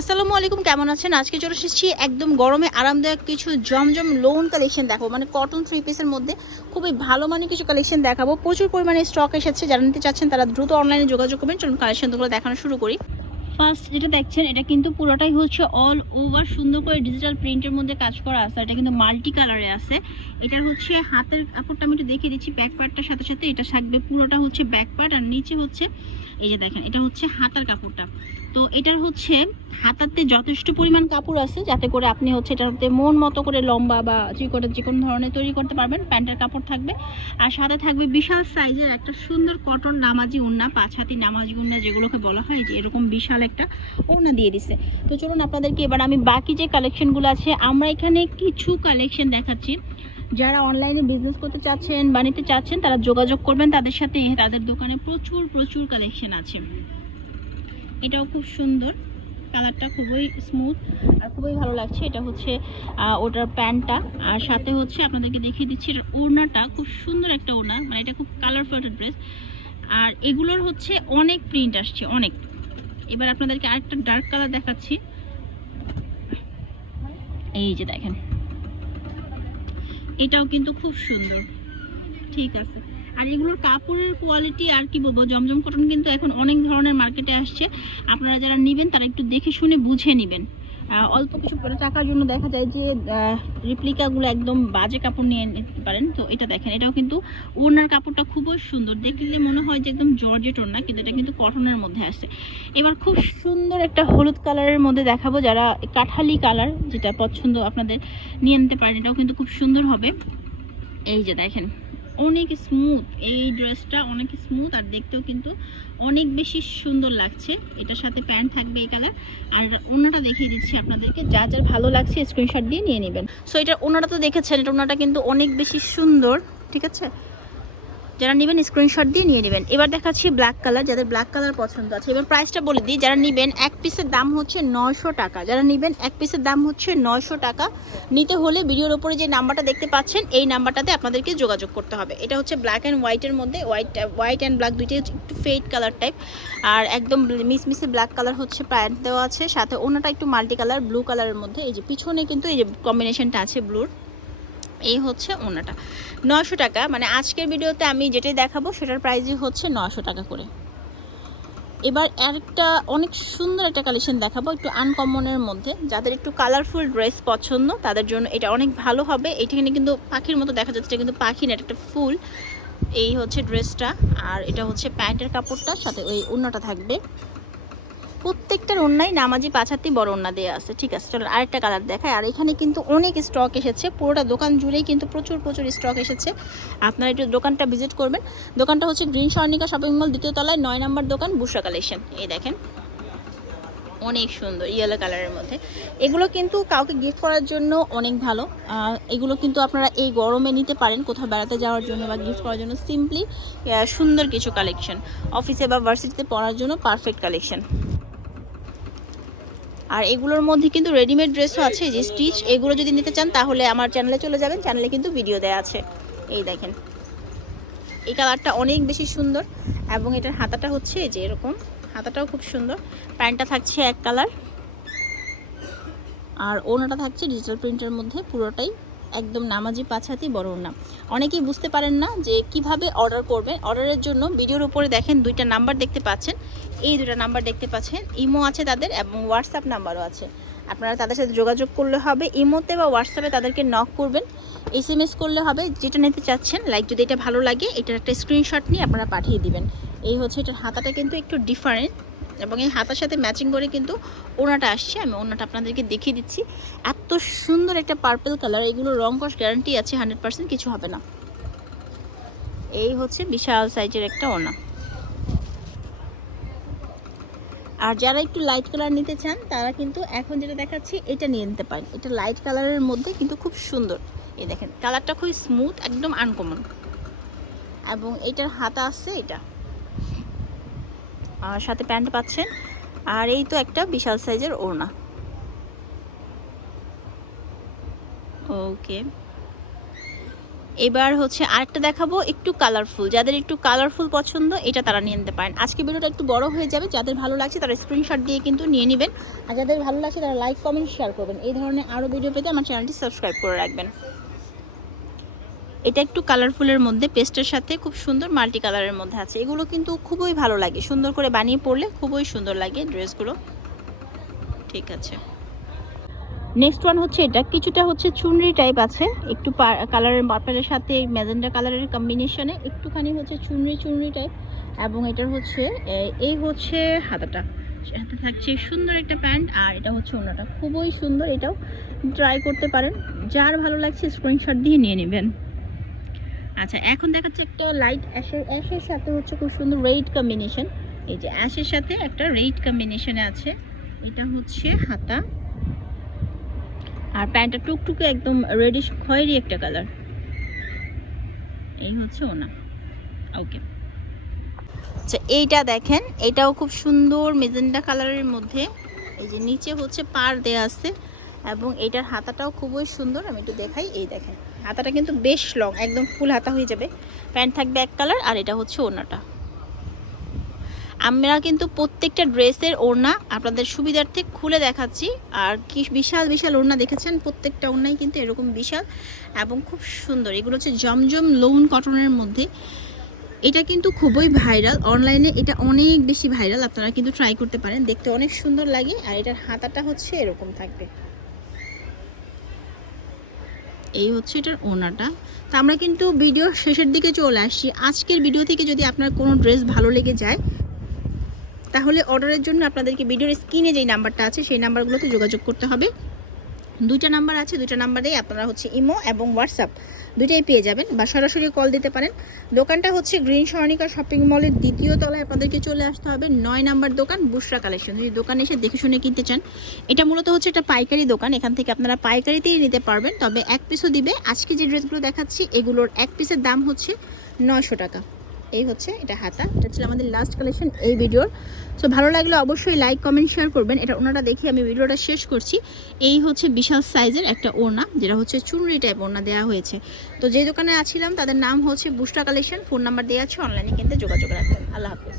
আসসালামু আলাইকুম, কেমন আছেন? আজকে চলে এসেছি একদম গরমে আরামদায়ক কিছু জমজম লোন কালেকশন দেখাবো। মানে কটন থ্রি পিসের মধ্যে খুবই ভালো মানে কিছু কালেকশন দেখাবো। প্রচুর পরিমাণে স্টক এসেছে। যারা নিতে চাচ্ছেন তারা দ্রুত অনলাইনে যোগাযোগ করবেন। চলুন কালেকশনগুলো দেখানো শুরু করি। ফার্স্ট যেটা দেখছেন, এটা কিন্তু পুরোটাই হচ্ছে অল ওভার সুন্দর করে ডিজিটাল প্রিন্টের মধ্যে কাজ করা আছে। এটা কিন্তু মাল্টি কালারে আছে। এটার হচ্ছে হাতের কাপড়টা আমি একটু দেখিয়ে দিচ্ছি। ব্যাক পার্টটার সাথে সাথে এটা থাকবে পুরোটা হচ্ছে ব্যাক পার্ট আর নিচে হচ্ছে এই যে দেখেন, এটা হচ্ছে হাতার কাপড়টা। তো এটার হচ্ছে হাতাতে যথেষ্ট পরিমাণ কাপড় আছে, যাতে করে আপনি হচ্ছে এটাতে মন মতো করে লম্বা বা চিকটে যে কোনো ধরনের তৈরি করতে পারবেন, প্যান্টের কাপড় থাকবে। আর সাথে থাকবে বিশাল সাইজের একটা সুন্দর কটন নামাজি ওড়না পাঁচ হাতি নামাজি ওড়না যেগুলোকে বলা হয় যে এরকম বিশাল একটা ওড়না দিয়ে দিছে। তো চলুন আপনাদেরকে এবার আমি বাকি যে কালেকশনগুলো আছে, আমরা এখানে কিছু কালেকশন দেখাচ্ছি। যারা অনলাইনে বিজনেস করতে চাচ্ছেন বানিতে চাচ্ছেন, তারা যোগাযোগ করবেন। তাদের সাথে তাদের দোকানে প্রচুর প্রচুর কালেকশন আছে। এটাও খুব সুন্দর। কালারটা খুবই স্মুথ আর খুবই ভালো লাগছে। এটা হচ্ছে ওটার প্যান্টটা। আর সাথে হচ্ছে আপনাদেরকে দেখিয়ে দিচ্ছি, এটার ওড়নাটা খুব সুন্দর একটা ওড়না। মানে এটা খুব কালারফুল একটা ড্রেস আর এগুলোর হচ্ছে অনেক প্রিন্ট আসছে, অনেক। এবার আপনাদেরকে আরেকটা ডার্ক কালার দেখাচ্ছি। এই যে দেখেন। এটাও কিন্তু খুব সুন্দর। ঠিক আছে। আর এগুলোর কাপড়ের কোয়ালিটি আর কি বলব, জমজম কটন কিন্তু এখন অনেক ধরনের মার্কেটে আসছে। আপনারা যারা নেবেন, তারা একটু দেখে শুনে বুঝে নেবেন। অল্প কিছু করে টাকার জন্য দেখা যায় যে রিপ্লিকাগুলো একদম বাজে কাপড় নিয়ে নিতে পারেন। তো এটা দেখেন, এটাও কিন্তু ওনার কাপড়টা খুবই সুন্দর। দেখলে মনে হয় যে একদম জর্জেট ওড়না, কিন্তু এটা কিন্তু কটনের মধ্যে আছে। এবার খুব সুন্দর একটা হলুদ কালারের মধ্যে দেখাবো যারা কাঠালি কালার, যেটা পছন্দ আপনাদের নিয়ে নিতে পারেন, এটাও কিন্তু খুব সুন্দর হবে। এই যে দেখেন অনেক স্মুথ এই ড্রেসটা অনেক স্মুথ আর দেখতেও কিন্তু অনেক বেশি সুন্দর লাগছে। এটার সাথে প্যান্ট থাকবে এই কালার আর ওনাটা দেখিয়ে দিচ্ছি আপনাদেরকে, যা যার ভালো লাগছে স্ক্রিনশট দিয়ে নিয়ে নেবেন। সো এটা ওনাটা তো দেখেছেন, এটা ওনাটা কিন্তু অনেক বেশি সুন্দর, ঠিক আছে? যারা নেবেন স্ক্রিনশট দিয়ে নিয়ে নেবেন। এবার দেখাচ্ছি ব্ল্যাক কালার যাদের ব্ল্যাক কালার পছন্দ আছে। এবার প্রাইসটা বলে দিই, যারা নেবেন এক পিসের দাম হচ্ছে নয়শো টাকা। যারা নেবেন এক পিসের দাম হচ্ছে নয়শো টাকা। নিতে হলে ভিডিওর ওপরে যে নাম্বারটা দেখতে পাচ্ছেন, এই নাম্বারটাতে আপনাদেরকে যোগাযোগ করতে হবে। এটা হচ্ছে ব্ল্যাক অ্যান্ড হোয়াইটের মধ্যে। হোয়াইট হোয়াইট অ্যান্ড ব্ল্যাক দুইটাই একটু ফেড কালার টাইপ আর একদম মিস মিসে ব্ল্যাক কালার হচ্ছে প্যান্ট দেওয়া আছে। সাথে ওনাটা একটু মাল্টি কালার ব্লু কালারের মধ্যে। এই যে পিছনে কিন্তু এই যে কম্বিনেশনটা আছে ব্লুর এই হচ্ছে ওনাটা। নশো টাকা মানে আজকের ভিডিওতে আমি যেটাই দেখাবো সেটার প্রাইসই হচ্ছে নশো টাকা করে। এবার একটা অনেক সুন্দর একটা কালেকশন দেখাবো একটু আনকমনের মধ্যে। যাদের একটু কালারফুল ড্রেস পছন্দ, তাদের জন্য এটা অনেক ভালো হবে। এখানে কিন্তু পাখির মতো দেখা যাচ্ছে কিন্তু পাখি না একটা ফুল। এই হচ্ছে ড্রেসটা আর এটা হচ্ছে প্যান্টের কাপড়টা, সাথে ওই ওড়নাটা থাকবে। প্রত্যেকটার অন্যায় নামাজি পাছাতি বড় ওড়না দেওয়া আছে। ঠিক আছে, চলো আরেকটা কালার দেখায় আর এখানে কিন্তু অনেক স্টক এসেছে। পুরোটা দোকান জুড়েই কিন্তু প্রচুর প্রচুর স্টক এসেছে। আপনারা একটু দোকানটা ভিজিট করবেন। দোকানটা হচ্ছে গ্রিন স্বর্ণিকা শপিং মল দ্বিতীয় তলায়, নয় নম্বর দোকান বুসরা কালেকশন এই দেখেন, অনেক সুন্দর ইয়েলো কালারের মধ্যে। এগুলো কিন্তু কাউকে গিফট করার জন্য অনেক ভালো। এগুলো কিন্তু আপনারা এই গরমে নিতে পারেন, কোথাও বেড়াতে যাওয়ার জন্য বা গিফট করার জন্য। সিম্পলি সুন্দর কিছু কালেকশন অফিসে বা ভার্সিটিতে পরার জন্য পারফেক্ট কালেকশন আর এগুলোর মধ্যে কিন্তু রেডিমেড ড্রেসও আছে, যে স্টিচ এগুলো যদি নিতে চান তাহলে আমার চ্যানেলে চলে যাবেন চ্যানেলে কিন্তু ভিডিও দেওয়া আছে। এই দেখেন। এই কালারটা অনেক বেশি সুন্দর এবং এটার হাতাটা হচ্ছে যে এরকম, হাতাটাও খুব সুন্দর। প্যান্টটা থাকছে এক কালার আর ওনাটা থাকছে ডিজিটাল প্রিন্টের মধ্যে, পুরোটাই একদম নামাজি পাছাতি বড় ওনা অনেকেই বুঝতে পারেন না যে কীভাবে অর্ডার করবেন। অর্ডারের জন্য ভিডিওর উপরে দেখেন দুইটা নাম্বার দেখতে পাচ্ছেন। এই দুটো নাম্বার দেখতে পাচ্ছেন। ইমো আছে তাদের এবং হোয়াটসঅ্যাপ নাম্বারও আছে। আপনারা তাদের সাথে যোগাযোগ করলে হবে। ইমোতে বা হোয়াটসঅ্যাপে তাদেরকে নক করবেন। এস এম এস করলে হবে। যেটা নিতে চাচ্ছেন লাইক যদি এটা ভালো লাগে, এটার একটা স্ক্রিনশট নিয়ে আপনারা পাঠিয়ে দিবেন। এই হচ্ছে এটার হাতাটা কিন্তু একটু ডিফারেন্ট এবং এই হাতার সাথে ম্যাচিং করে কিন্তু ওনাটা আসছে। আমি ওনাটা আপনাদেরকে দেখিয়ে দিচ্ছি। এত সুন্দর একটা পার্পল কালার এগুলো রং কস গ্যারান্টি আছে হান্ড্রেড পার্সেন্ট কিছু হবে না। এই হচ্ছে বিশাল সাইজের একটা ওনা আর যারা একটু লাইট কালার নিতে চান, তারা কিন্তু এখন যেটা দেখাচ্ছি, এটা নিয়ে নিতে পারেন। এটা লাইট কালারের মধ্যে কিন্তু খুব সুন্দর। এই দেখেন কালারটা খুবই স্মুথ একদম আনকমন এবং এটার হাতা আছে এটা। সাথে প্যান্ট পাচ্ছেন। আর এই তো একটা বিশাল সাইজের ওড়না। ওকে। এবার হচ্ছে আরেকটা দেখাবো একটু কালারফুল যাদের একটু কালারফুল পছন্দ, এটা তারা নিয়ে নিতে পারেন। আজকে ভিডিওটা একটু বড় হয়ে যাবে, যাদের ভালো লাগছে তারা স্ক্রিনশট দিয়ে কিন্তু নিয়ে নেবেন। আর যাদের ভালো লাগছে তারা লাইক কমেন্ট শেয়ার করবেন। এই ধরনের আরও ভিডিও পেতে আমার চ্যানেলটি সাবস্ক্রাইব করে রাখবেন। এটা একটু কালারফুলের মধ্যে পেস্টের সাথে খুব সুন্দর মাল্টি কালারের মধ্যে আছে। এগুলো কিন্তু খুবই ভালো লাগে। সুন্দর করে বানিয়ে পরলে খুবই সুন্দর লাগে ড্রেসগুলো। ঠিক আছে। নেক্সট ওয়ান হচ্ছে এটা। কিছুটা হচ্ছে চুনরি টাইপ আছে। একটু কালারের পার্পেলের সাথে ম্যাজেন্ডা কালারের কম্বিনেশনে একটুখানি হচ্ছে চুনরি চুনরি টাইপ এবং এটার হচ্ছে এই হচ্ছে হাতাটা। হাতে থাকছে সুন্দর একটা প্যান্ট আর এটা হচ্ছে ওনাটা খুবই সুন্দর। এটাও ট্রাই করতে পারেন। যার ভালো লাগছে স্ক্রিনশট দিয়ে নিয়ে নেবেন। আচ্ছা এখন দেখাচ্ছে একটা লাইট অ্যাশের অ্যাশের সাথে হচ্ছে খুব সুন্দর রেড কম্বিনেশন এই যে অ্যাশের সাথে একটা রেড কম্বিনেশনে আছে। এটা হচ্ছে হাতা। আর প্যান্টটা টুকটুকে একদম রেডিশ খয়েরি একটা কালার এই হচ্ছে ওনা। ওকে আচ্ছা এইটা দেখেন, এটাও খুব সুন্দর মেজেন্ডা কালারের মধ্যে। এই যে নিচে হচ্ছে পার দেয়া আছে। এবং এটার হাতাটাও খুবই সুন্দর, আমি একটু দেখাই, এই দেখেন। হাতাটা কিন্তু বেশ লং একদম ফুল হাতা হয়ে যাবে। প্যান্ট থাকবে এক কালার আর এটা হচ্ছে ওড়নাটা। আমরা কিন্তু প্রত্যেকটা ড্রেসের ওড়না আপনাদের সুবিধার্থে খুলে দেখাচ্ছি, আর কি বিশাল বিশাল ওড়না দেখেছেন? প্রত্যেকটা ওড়নাই কিন্তু এরকম বিশাল এবং খুব সুন্দর। এগুলো হচ্ছে জমজম লোন কটনের মধ্যে। এটা কিন্তু খুবই ভাইরাল অনলাইনে এটা অনেক বেশি ভাইরাল আপনারা কিন্তু ট্রাই করতে পারেন, দেখতে অনেক সুন্দর লাগে, আর এটার হাতাটা হচ্ছে এরকম থাকবে। এই হচ্ছে এটার ওনাটা। তো আমরা কিন্তু ভিডিও শেষের দিকে চলে আসছি। আজকের ভিডিও থেকে যদি আপনার কোনো ড্রেস ভালো লেগে যায়, তাহলে অর্ডারের জন্য আপনাদেরকে ভিডিওর স্ক্রিনে যেই নাম্বারটা আছে, সেই নাম্বারগুলোতে যোগাযোগ করতে হবে। দুইটা নাম্বার আছে, দুইটা নাম্বারেই আপনারা হচ্ছে ইমো এবং হোয়াটসঅ্যাপ দুইটাই পেয়ে যাবেন বা সরাসরি কল দিতে পারেন। দোকানটা হচ্ছে গ্রিন সরণিকা শপিং মলের দ্বিতীয় তলায় আপনাদেরকে চলে আসতে হবে, নয় নাম্বার দোকান বুসরা কালেকশন। যদি দোকানে এসে দেখে শুনে কিনতে চান, এটা মূলত হচ্ছে একটা পাইকারি দোকান, এখান থেকে আপনারা পাইকারিতেই নিতে পারবেন। তবে এক পিসও দিবে, আজকে যে ড্রেসগুলো দেখাচ্ছি, এগুলোর এক পিসের দাম হচ্ছে নয়শো টাকা। এই হচ্ছে, এটা হাতা। এটা ছিল আমাদের লাস্ট কালেকশন এই ভিডিওর সো ভালো লাগলে অবশ্যই লাইক কমেন্ট শেয়ার করবেন। এটা ওনাটা দেখে আমি ভিডিওটা শেষ করছি। এই হচ্ছে বিশাল সাইজের একটা ওড়না, যেটা হচ্ছে চুনরি টাইপ ওড়না দেওয়া হয়েছে। তো, যে দোকানে আছিলাম, তাদের নাম হচ্ছে বুস্টা কালেকশন ফোন নাম্বার দেওয়া আছে অনলাইনে কিনতে যোগাযোগ রাখবেন। আল্লাহ হাফিজ।